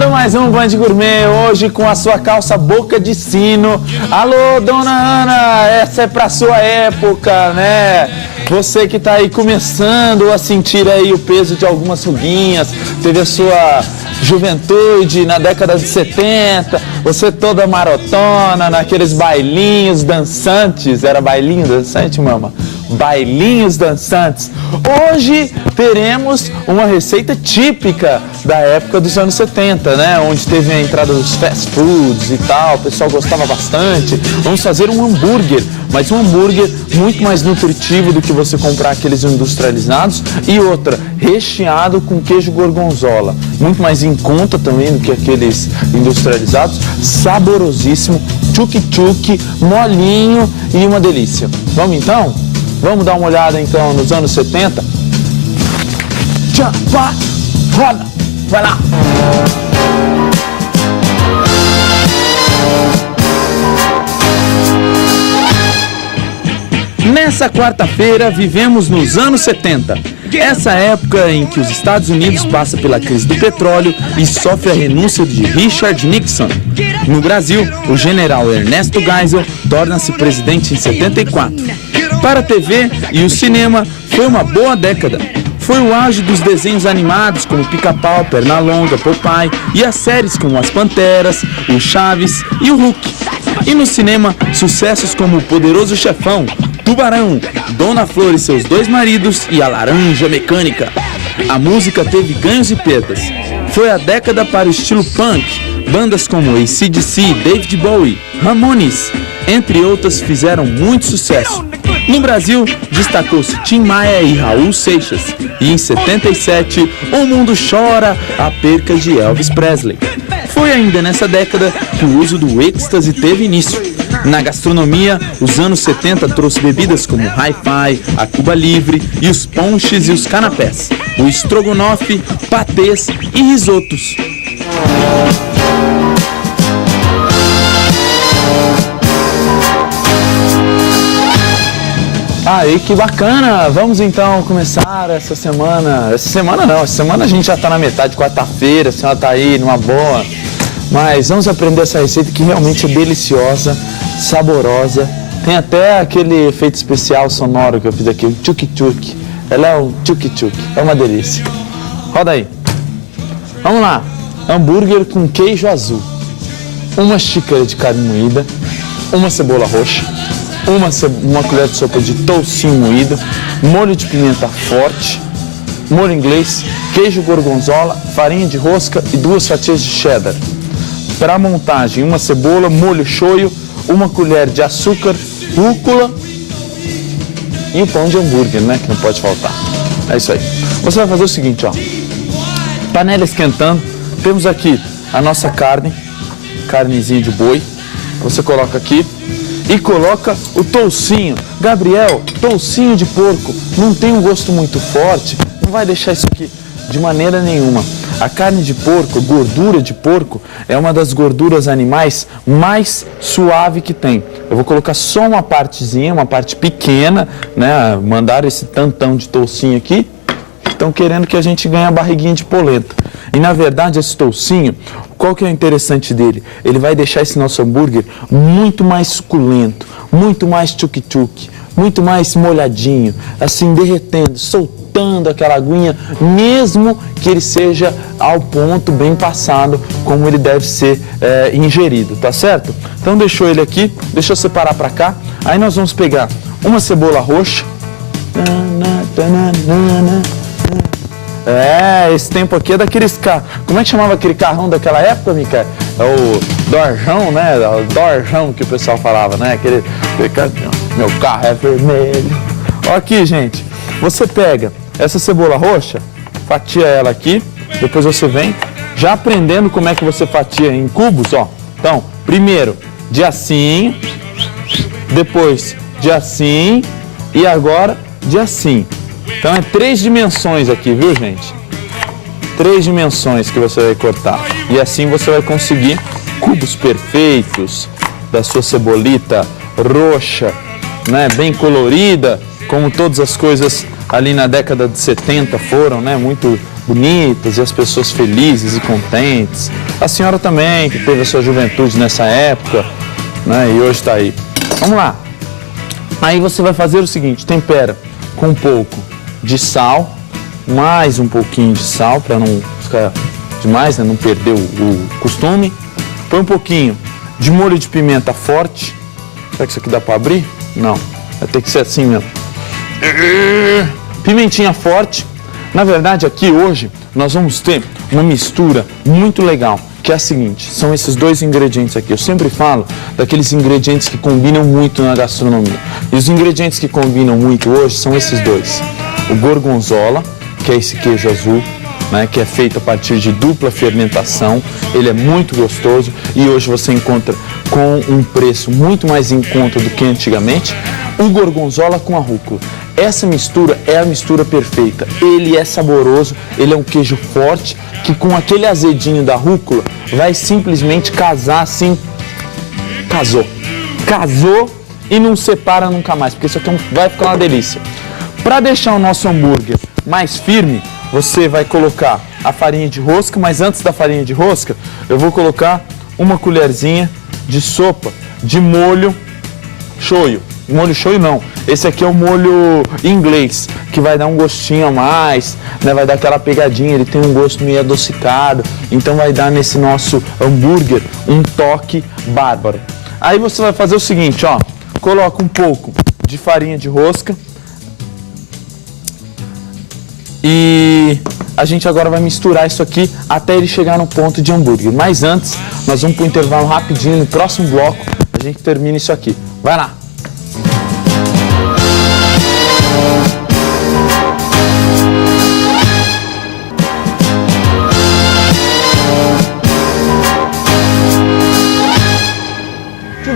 Começando mais um Band Gourmet, hoje com a sua calça boca de sino. Alô, dona Ana, essa é pra sua época, né? Você que tá aí começando a sentir aí o peso de algumas ruguinhas, teve a sua juventude na década de 70, você toda marotona, naqueles bailinhos dançantes. Era bailinho dançante, mama? Bailinhos dançantes. Hoje teremos uma receita típica da época dos anos 70, né? Onde teve a entrada dos fast foods e tal, o pessoal gostava bastante. Vamos fazer um hambúrguer, mas um hambúrguer muito mais nutritivo do que você comprar aqueles industrializados, e outra, recheado com queijo gorgonzola, muito mais em conta também do que aqueles industrializados, saborosíssimo, tchuk-tchuk, molinho e uma delícia. Vamos então? Vamos dar uma olhada então nos anos 70? Tchau, pá, roda, vai lá! Nessa quarta-feira vivemos nos anos 70. Essa época em que os Estados Unidos passa pela crise do petróleo e sofre a renúncia de Richard Nixon. No Brasil, o general Ernesto Geisel torna-se presidente em 74. Para a TV e o cinema, foi uma boa década. Foi o auge dos desenhos animados como Pica-Pau, Pernalonga, Popeye e as séries como As Panteras, o Chaves e o Hulk. E no cinema, sucessos como O Poderoso Chefão, Tubarão, Dona Flor e seus dois maridos e A Laranja Mecânica. A música teve ganhos e perdas. Foi a década para o estilo punk. Bandas como AC/DC, David Bowie, Ramones, entre outras, fizeram muito sucesso. No Brasil, destacou-se Tim Maia e Raul Seixas. E em 77, o mundo chora a perca de Elvis Presley. Foi ainda nessa década que o uso do êxtase teve início. Na gastronomia, os anos 70 trouxe bebidas como Hi-Fi, a Cuba Livre e os ponches e os canapés, o estrogonofe, patês e risotos. Aí, que bacana! Vamos então começar essa semana. Essa semana a gente já está na metade, quarta-feira, a senhora está aí numa boa. Mas vamos aprender essa receita que realmente é deliciosa, saborosa. Tem até aquele efeito especial sonoro que eu fiz aqui, o tchuk-tchuk. Ela é um tchuk-tchuk, é uma delícia. Roda aí. Vamos lá. Hambúrguer com queijo azul. Uma xícara de carne moída, uma cebola roxa, uma colher de sopa de toucinho moído, molho de pimenta forte, molho inglês, queijo gorgonzola, farinha de rosca e 2 fatias de cheddar. Para a montagem, uma cebola, molho shoyu, uma colher de açúcar, rúcula e o pão de hambúrguer, né, que não pode faltar. É isso aí. Você vai fazer o seguinte, ó. Panela esquentando, temos aqui a nossa carnezinha de boi. Você coloca aqui e coloca o toucinho. Gabriel, toucinho de porco não tem um gosto muito forte, não vai deixar isso aqui de maneira nenhuma. A carne de porco, a gordura de porco, é uma das gorduras animais mais suave que tem. Eu vou colocar só uma partezinha, uma parte pequena, né? Mandaram esse tantão de toucinho aqui. Estão querendo que a gente ganhe a barriguinha de polenta. E na verdade esse toucinho, qual que é o interessante dele? Ele vai deixar esse nosso hambúrguer muito mais suculento, muito mais tchuk-tchuk, muito mais molhadinho, assim derretendo, soltando aquela aguinha, mesmo que ele seja ao ponto bem passado, como ele deve ser ingerido, tá certo? Então deixou ele aqui, deixa eu separar para cá. Aí nós vamos pegar uma cebola roxa. Esse tempo aqui é daqueles carros. Como é que chamava aquele carrão daquela época, Mica? É o Dorjão, né? O Dorjão que o pessoal falava, né? Aquele meu carro é vermelho. Ó aqui, gente. Você pega essa cebola roxa, fatia ela aqui. Depois você vem já aprendendo como é que você fatia em cubos, ó. Então, primeiro de assim, depois de assim e agora de assim. Então é 3 dimensões aqui, viu, gente? 3 dimensões que você vai cortar. E assim você vai conseguir cubos perfeitos da sua cebolita roxa, né? Bem colorida, como todas as coisas ali na década de 70 foram, né, muito bonitas e as pessoas felizes e contentes. A senhora também, que teve a sua juventude nessa época, né, e hoje está aí. Vamos lá. Aí você vai fazer o seguinte, tempera com um pouco de sal, mais um pouquinho de sal para não ficar demais, né, não perder o costume. Põe um pouquinho de molho de pimenta forte. Será que isso aqui dá para abrir? Não, vai ter que ser assim mesmo. Pimentinha forte. Na verdade, aqui hoje nós vamos ter uma mistura muito legal, que é a seguinte, são esses dois ingredientes aqui. Eu sempre falo daqueles ingredientes que combinam muito na gastronomia. E os ingredientes que combinam muito hoje são esses dois. O gorgonzola, que é esse queijo azul, né, que é feito a partir de dupla fermentação. Ele é muito gostoso e hoje você encontra com um preço muito mais em conta do que antigamente. O gorgonzola com a rúcula. Essa mistura é a mistura perfeita. Ele é saboroso, ele é um queijo forte que com aquele azedinho da rúcula vai simplesmente casar assim. Casou e não separa nunca mais, porque isso aqui vai ficar uma delícia. Para deixar o nosso hambúrguer mais firme, você vai colocar a farinha de rosca, mas antes da farinha de rosca, eu vou colocar uma colherzinha de sopa de molho shoyu. Molho shoyu não, esse aqui é o molho inglês, que vai dar um gostinho a mais, né? Vai dar aquela pegadinha, ele tem um gosto meio adocicado, então vai dar nesse nosso hambúrguer um toque bárbaro. Aí você vai fazer o seguinte, ó, coloca um pouco de farinha de rosca e a gente agora vai misturar isso aqui até ele chegar no ponto de hambúrguer. Mas antes, nós vamos para o intervalo rapidinho, no próximo bloco a gente termina isso aqui. Vai lá!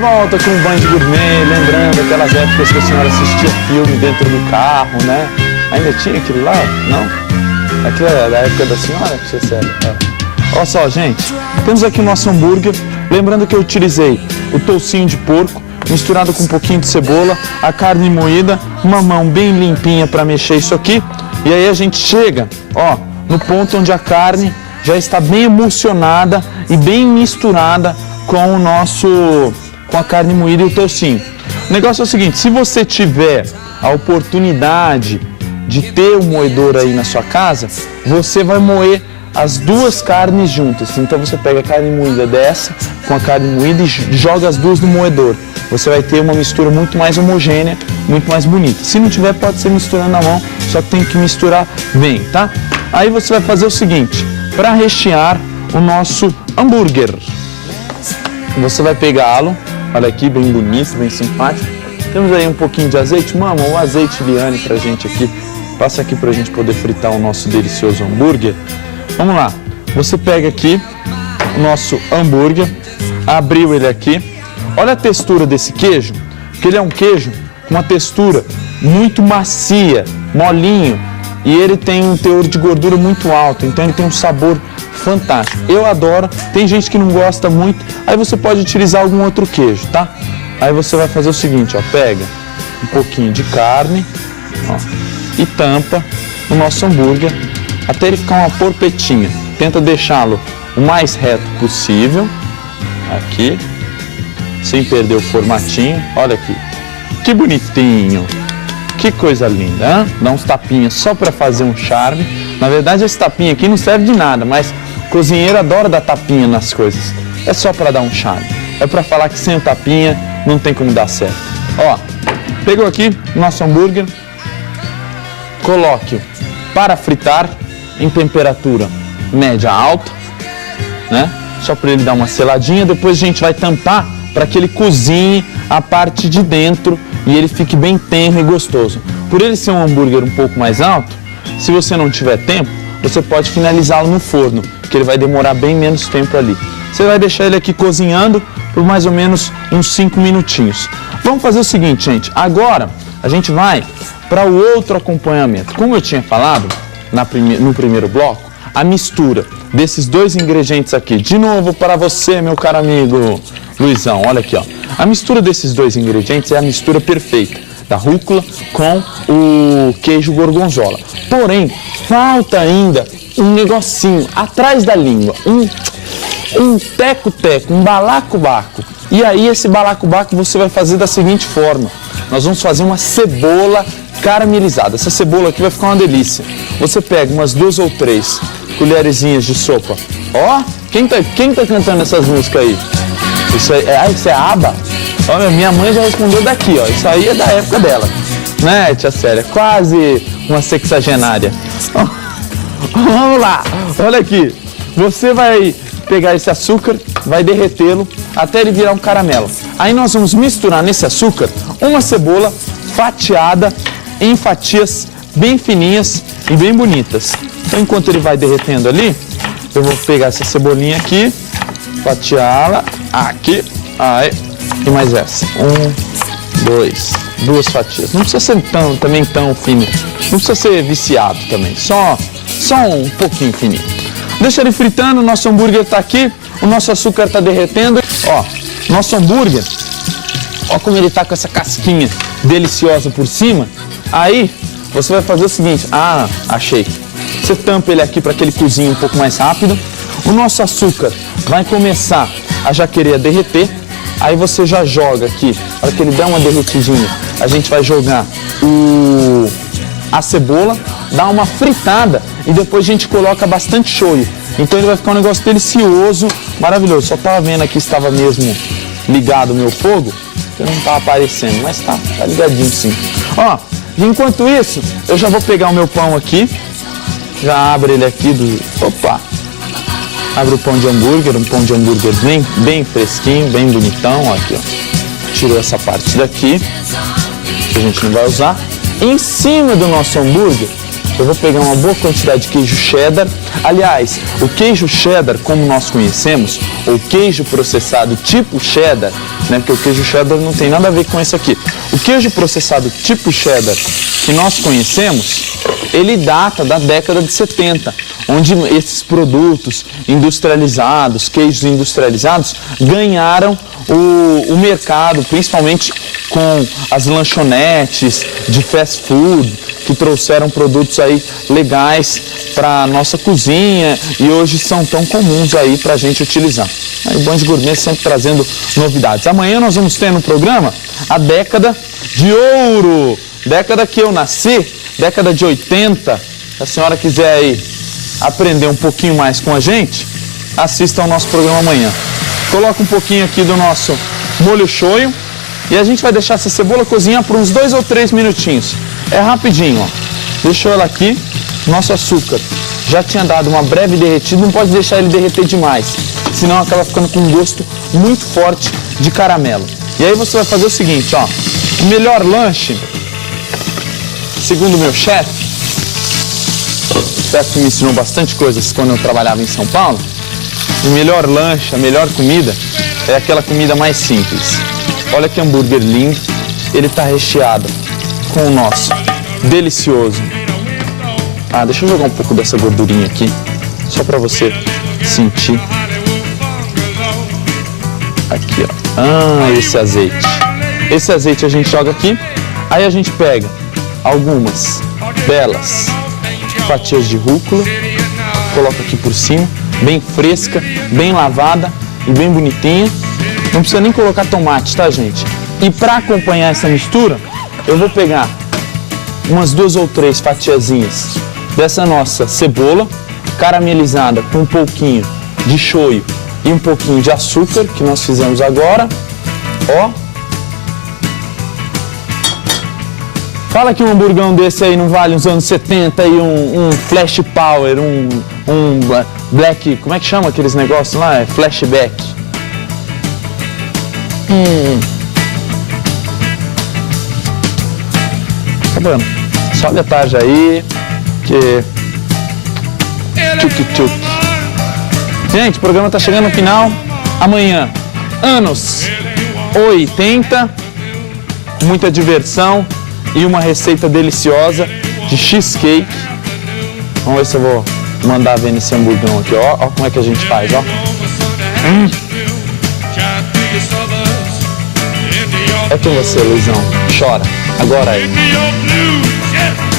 Volta com um banho de gourmet, lembrando aquelas épocas que a senhora assistia filme dentro do carro, né? Ainda tinha aquilo lá? Não? Aquilo é da época da senhora? Que você sabe? Olha só, gente, temos aqui o nosso hambúrguer. Lembrando que eu utilizei o toucinho de porco, misturado com um pouquinho de cebola, a carne moída, uma mão bem limpinha para mexer isso aqui. E aí a gente chega, ó, no ponto onde a carne já está bem emulsionada e bem misturada com com a carne moída e o toucinho. O negócio é o seguinte, se você tiver a oportunidade de ter um moedor aí na sua casa, você vai moer as duas carnes juntas. Então você pega a carne moída dessa com a carne moída e joga as duas no moedor. Você vai ter uma mistura muito mais homogênea, muito mais bonita. Se não tiver, pode ser misturando na mão, só que tem que misturar bem, tá? Aí você vai fazer o seguinte, para rechear o nosso hambúrguer, você vai pegá-lo. Olha aqui, bem bonito, bem simpático. Temos aí um pouquinho de azeite. Mama, o azeite Liane pra gente aqui. Passa aqui pra gente poder fritar o nosso delicioso hambúrguer. Vamos lá. Você pega aqui o nosso hambúrguer, abriu ele aqui. Olha a textura desse queijo, que ele é um queijo com uma textura muito macia, molinho. E ele tem um teor de gordura muito alto, então ele tem um sabor fantástico. Eu adoro, tem gente que não gosta muito, aí você pode utilizar algum outro queijo, tá? Aí você vai fazer o seguinte, ó, pega um pouquinho de carne, ó, e tampa o nosso hambúrguer até ele ficar uma porpetinha. Tenta deixá-lo o mais reto possível, aqui, sem perder o formatinho. Olha aqui, que bonitinho, que coisa linda, hein? Dá uns tapinhas só para fazer um charme. Na verdade, esse tapinha aqui não serve de nada, mas cozinheiro adora dar tapinha nas coisas. É só para dar um charme. É para falar que sem o tapinha não tem como dar certo. Ó, pegou aqui nosso hambúrguer, coloque-o para fritar em temperatura média alta, né? Só para ele dar uma seladinha. Depois a gente vai tampar para que ele cozinhe a parte de dentro e ele fique bem tenro e gostoso. Por ele ser um hambúrguer um pouco mais alto, se você não tiver tempo, você pode finalizá-lo no forno, que ele vai demorar bem menos tempo ali. Você vai deixar ele aqui cozinhando por mais ou menos uns 5 minutinhos. Vamos fazer o seguinte, gente. Agora a gente vai para o outro acompanhamento. Como eu tinha falado no primeiro bloco, a mistura desses dois ingredientes aqui. De novo para você, meu caro amigo Luizão. Olha aqui, ó. A mistura desses dois ingredientes é a mistura perfeita. da rúcula com o queijo gorgonzola. Porém, falta ainda um negocinho atrás da língua, um teco-teco, um balacobaco. E aí esse balacobaco você vai fazer da seguinte forma: nós vamos fazer uma cebola caramelizada. Essa cebola aqui vai ficar uma delícia. Você pega umas 2 ou 3 colherzinhas de sopa. Ó, quem tá cantando essas músicas aí? Isso é ABBA? Olha, minha mãe já respondeu daqui, ó. Isso aí é da época dela, né, tia Célia? Quase uma sexagenária. Vamos lá, olha aqui. Você vai pegar esse açúcar, vai derretê-lo até ele virar um caramelo. Aí nós vamos misturar nesse açúcar uma cebola fatiada em fatias bem fininhas e bem bonitas. Então, enquanto ele vai derretendo ali, eu vou pegar essa cebolinha aqui, fatiá-la aqui, aí, e mais essa. 2 fatias. Não precisa ser também tão fininho. Não precisa ser viciado também. Só um pouquinho fininho. Deixa ele fritando, o nosso hambúrguer está aqui, o nosso açúcar está derretendo. Ó, nosso hambúrguer, ó como ele está com essa casquinha deliciosa por cima. Aí, você vai fazer o seguinte, achei. Você tampa ele aqui para que ele cozinhe um pouco mais rápido. O nosso açúcar vai começar a já querer derreter. Aí você já joga aqui, para que ele dê uma derretidinha, a gente vai jogar a cebola, dá uma fritada e depois a gente coloca bastante shoyu. Então ele vai ficar um negócio delicioso, maravilhoso. Só estava vendo aqui se estava mesmo ligado o meu fogo, que não estava aparecendo, mas tá ligadinho sim. Ó, enquanto isso, eu já vou pegar o meu pão aqui, já abro ele aqui Opa! Abre o pão de hambúrguer, um pão de hambúrguer bem fresquinho, bem bonitão, ó, aqui, ó. Tirou essa parte daqui, que a gente não vai usar. Em cima do nosso hambúrguer, eu vou pegar uma boa quantidade de queijo cheddar. Aliás, o queijo cheddar, como nós conhecemos, ou queijo processado tipo cheddar, né, porque o queijo cheddar não tem nada a ver com isso aqui. O queijo processado tipo cheddar que nós conhecemos, ele data da década de 70, onde esses produtos industrializados, queijos industrializados, ganharam o mercado, principalmente com as lanchonetes de fast food, que trouxeram produtos aí legais para a nossa cozinha e hoje são tão comuns aí para a gente utilizar. Aí, Bons Gourmet sempre trazendo novidades. Amanhã nós vamos ter no programa a década de ouro, década que eu nasci, década de 80. Se a senhora quiser aí aprender um pouquinho mais com a gente, assista ao nosso programa amanhã. Coloca um pouquinho aqui do nosso molho shoyu e a gente vai deixar essa cebola cozinhar por uns 2 ou 3 minutinhos. É rapidinho, ó. Deixou ela aqui, nosso açúcar já tinha dado uma breve derretida, não pode deixar ele derreter demais, senão acaba ficando com um gosto muito forte de caramelo. E aí você vai fazer o seguinte, ó, o melhor lanche, segundo o meu chefe que me ensinou bastante coisas quando eu trabalhava em São Paulo, o melhor lanche, a melhor comida é aquela comida mais simples. Olha que hambúrguer lindo, ele está recheado com o nosso delicioso. Deixa eu jogar um pouco dessa gordurinha aqui, só para você sentir. Aqui, ó. Esse azeite. Esse azeite a gente joga aqui, aí a gente pega algumas belas fatias de rúcula, coloca aqui por cima, bem fresca, bem lavada e bem bonitinha. Não precisa nem colocar tomate, tá, gente? E para acompanhar essa mistura, eu vou pegar umas 2 ou 3 fatiazinhas dessa nossa cebola caramelizada com um pouquinho de shoyu e um pouquinho de açúcar que nós fizemos agora. Ó. Fala que um hamburgão desse aí não vale uns anos 70 e um flash power, um black, como é que chama aqueles negócios lá? É flashback. Acabando. Sobe a tarja aí, que... Tchuc-tchuc. Gente, o programa tá chegando no final. Amanhã, anos 80, muita diversão e uma receita deliciosa de cheesecake. Vamos ver se eu vou mandar ver nesse hamburgão aqui, ó. Ó como é que a gente faz, ó. É com você, Luizão. Chora. Agora aí. Give me your blues, yes.